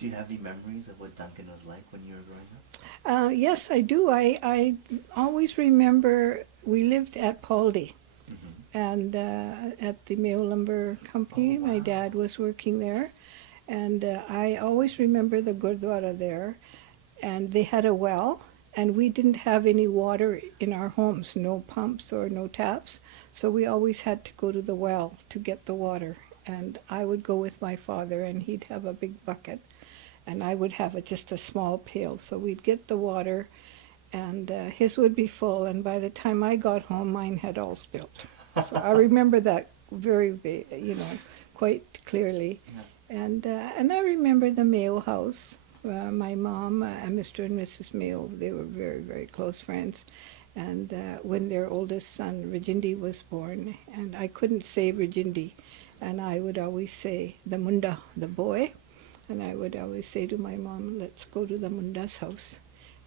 Do you have any memories of what Duncan was like when you were growing up? Yes, I do. I always remember we lived at Paldi, Mm-hmm. and at the Mail Lumber Company. Oh, My wow. dad was working there, and I always remember the Gurdwara there. And they had a well, and we didn't have any water in our homes, no pumps or no taps, so we always had to go to the well to get the water. And I would go with my father, and he'd have a big bucket, and I would have just a small pail. So we'd get the water, and his would be full, and by the time I got home, mine had all spilt. So I remember that quite clearly. Yeah. And I remember the Mayo house. My mom and Mr. and Mrs. Mayo, they were very, very close friends. And when their oldest son, Rajindi, was born, and I couldn't say Rajindi, and I would always say the Munda, the boy, and I would always say to my mom, let's go to the Munda's house.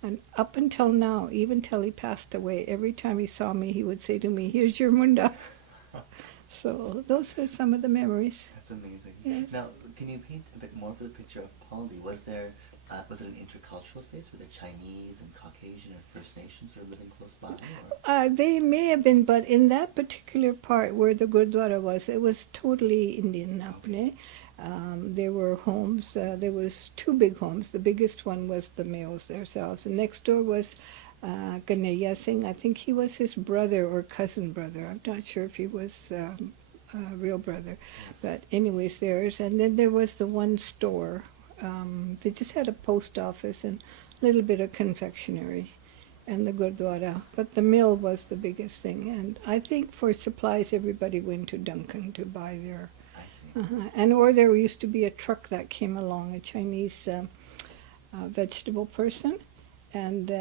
And up until now, even till he passed away, every time he saw me, he would say to me, here's your Munda. So those are some of the memories. That's amazing. Yes. Now, can you paint a bit more of the picture of Paldi? Was it an intercultural space? Were there Chinese and Caucasian or First Nations who were living close by? Or? They may have been, but in that particular part where the Gurdwara was, it was totally Indian. Okay. There were homes. There was two big homes. The biggest one was the Mayos themselves. And next door was Ganaya Singh. I think he was his brother or cousin brother. I'm not sure if he was a real brother. But anyways, theirs. And then there was the one store. They just had a post office and a little bit of confectionery and the Gurdwara. But the mill was the biggest thing. And I think for supplies, everybody went to Duncan to buy their... I see. or there used to be a truck that came along, a Chinese vegetable person, and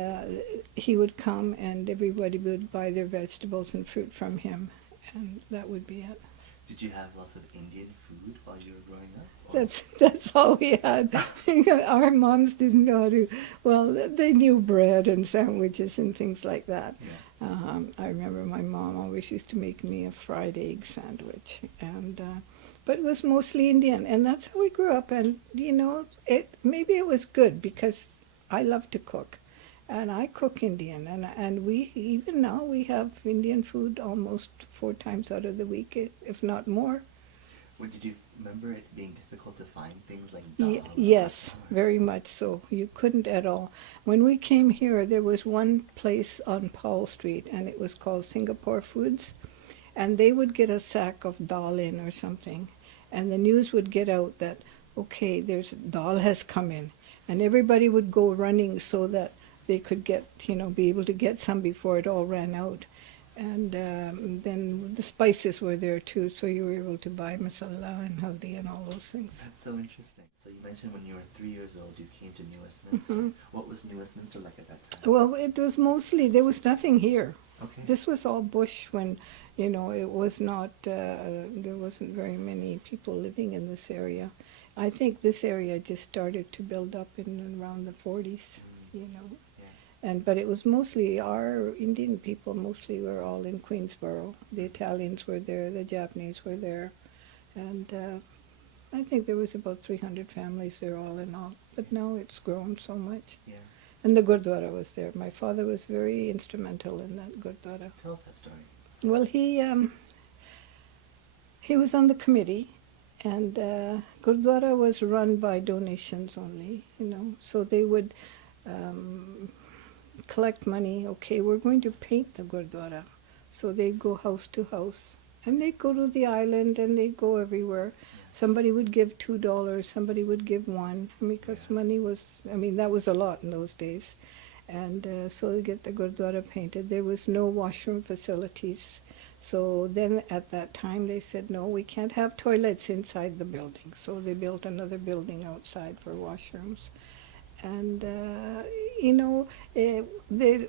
he would come and everybody would buy their vegetables and fruit from him, and that would be it. Did you have lots of Indian food while you were growing up? Or? That's all we had. Our moms didn't know how to, well, they knew bread and sandwiches and things like that. Yeah. I remember my mom always used to make me a fried egg sandwich, and but it was mostly Indian, and that's how we grew up. And maybe it was good because I love to cook, and I cook Indian, and we even now we have Indian food almost 4 times out of the week, if not more. Or did you remember it being difficult to find things like dal? Yes, very much so. You couldn't at all. When we came here, there was one place on Paul Street, and it was called Singapore Foods. And they would get a sack of dal in or something, and the news would get out that, okay, there's dal has come in, and everybody would go running so that they could get, be able to get some before it all ran out. And then the spices were there too, so you were able to buy masala and haldi and all those things. That's so interesting. So you mentioned when you were 3 years old, you came to New Westminster. Mm-hmm. What was New Westminster like at that time? Well, it was mostly, there was nothing here. Okay. This was all bush when, it was not, there wasn't very many people living in this area. I think this area just started to build up in around the 40s, Yeah. But it was mostly our Indian people, mostly were all in Queensboro. The Italians were there, the Japanese were there, and I think there was about 300 families there all in all. But now it's grown so much. Yeah. And the Gurdwara was there. My father was very instrumental in that Gurdwara. Tell us that story. Well, he was on the committee, and Gurdwara was run by donations only, so they would collect money. Okay, we're going to paint the Gurdwara. So they'd go house to house, and they'd go to the island, and they'd go everywhere. Somebody would give $2, somebody would give $1, because money was, that was a lot in those days. And so they get the Gurdwara painted. There was no washroom facilities. So then at that time they said, no, we can't have toilets inside the building. So they built another building outside for washrooms. And,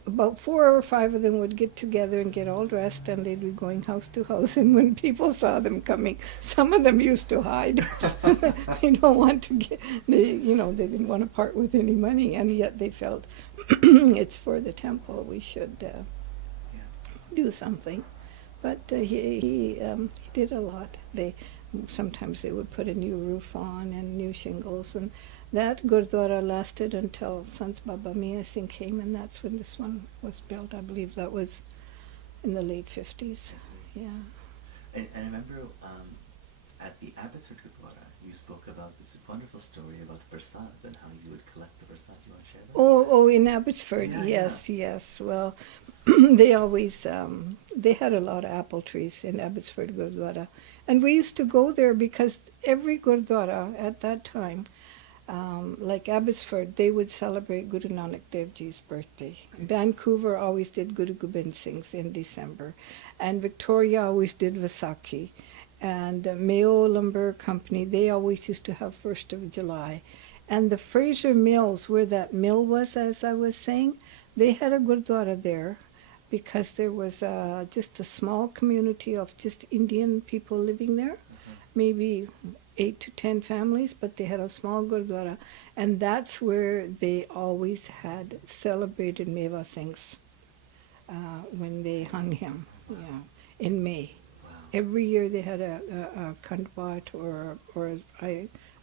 about 4 or 5 of them would get together and get all dressed, and they'd be going house to house. And when people saw them coming, some of them used to hide. They don't want to they didn't want to part with any money, and yet they felt it's for the temple, we should do something. But he did a lot. Sometimes they would put a new roof on and new shingles, and That Gurdwara lasted until Sant Baba Mia Singh came, and that's when this one was built. I believe that was in the late 50s. Yeah. And I remember at the Abbotsford Gurdwara, you spoke about this wonderful story about Prasad and how you would collect the Prasad. You want to share that? Oh, in Abbotsford, Yeah, yes, yeah. yes. Well, they always, they had a lot of apple trees in Abbotsford Gurdwara. And we used to go there because every Gurdwara at that time, like Abbotsford, they would celebrate Guru Nanak Dev Ji's birthday. Vancouver always did Guru Gobind Singh's in December. And Victoria always did Vaisakhi. And Mayo Lumber Company, they always used to have 1st of July. And the Fraser Mills, where that mill was, as I was saying, they had a Gurdwara there because there was just a small community of just Indian people living there, maybe 8 to 10 families, but they had a small Gurdwara. And that's where they always had celebrated Meva Singh's when they hung him, in May. Wow. Every year they had a khandpat or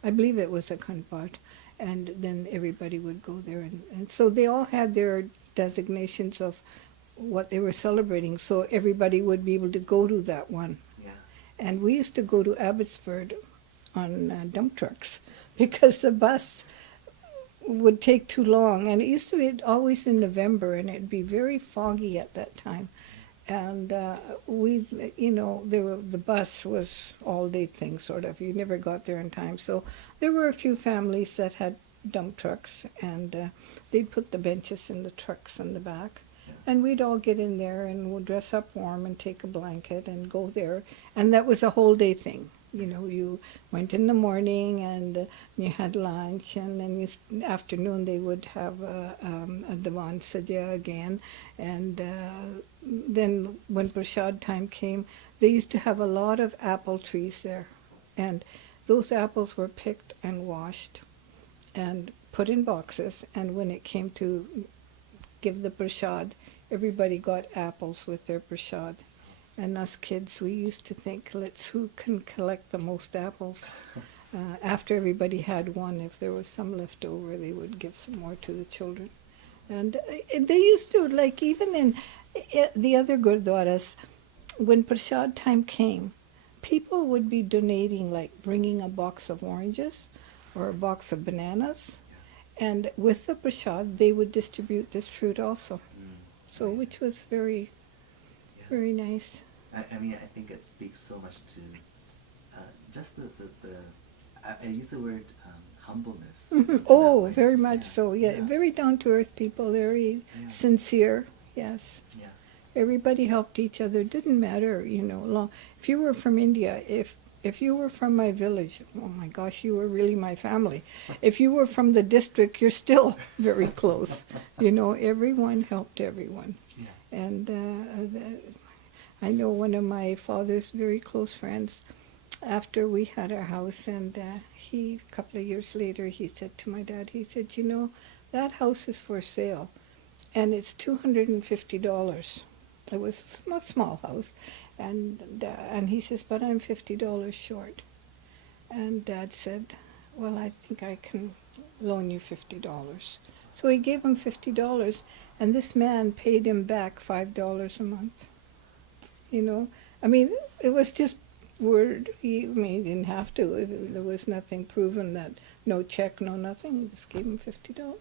I believe it was a khandpat, and then everybody would go there, and so they all had their designations of what they were celebrating, so everybody would be able to go to that one. Yeah. And we used to go to Abbotsford on dump trucks because the bus would take too long, and it used to be always in November, and it'd be very foggy at that time. And the bus was all-day thing, sort of. You never got there in time. So there were a few families that had dump trucks, and they'd put the benches in the trucks in the back. Yeah. And we'd all get in there, and we'd dress up warm and take a blanket and go there. And that was a whole-day thing. You went in the morning and you had lunch, and then afternoon they would have a Diwan Sajya again. And then when Prashad time came, they used to have a lot of apple trees there. And those apples were picked and washed and put in boxes. And when it came to give the Prashad, everybody got apples with their Prashad. And us kids, we used to think, who can collect the most apples? After everybody had one, if there was some left over, they would give some more to the children. And they used to, like, even in the other Gurdwaras, when Prashad time came, people would be donating, like bringing a box of oranges or a box of bananas. And with the Prashad, they would distribute this fruit also. So, which was very nice. I mean, I think it speaks so much to just I use the word humbleness. Mm-hmm. Oh, very much so. Yeah, very down-to-earth people, very sincere. Yes. Yeah. Everybody helped each other. Didn't matter, if you were from India, if you were from my village, oh my gosh, you were really my family. If you were from the district, you're still very close. Everyone helped everyone. Yeah. And I know one of my father's very close friends, after we had our house, and a couple of years later, he said to my dad, he said, that house is for sale, and it's $250. It was a small house, and he says, but I'm $50 short. And Dad said, well, I think I can loan you $50. So he gave him $50, and this man paid him back $5 a month. I mean, it was just word. He didn't have to. There was nothing proven, that no check, no nothing. He just gave him $50.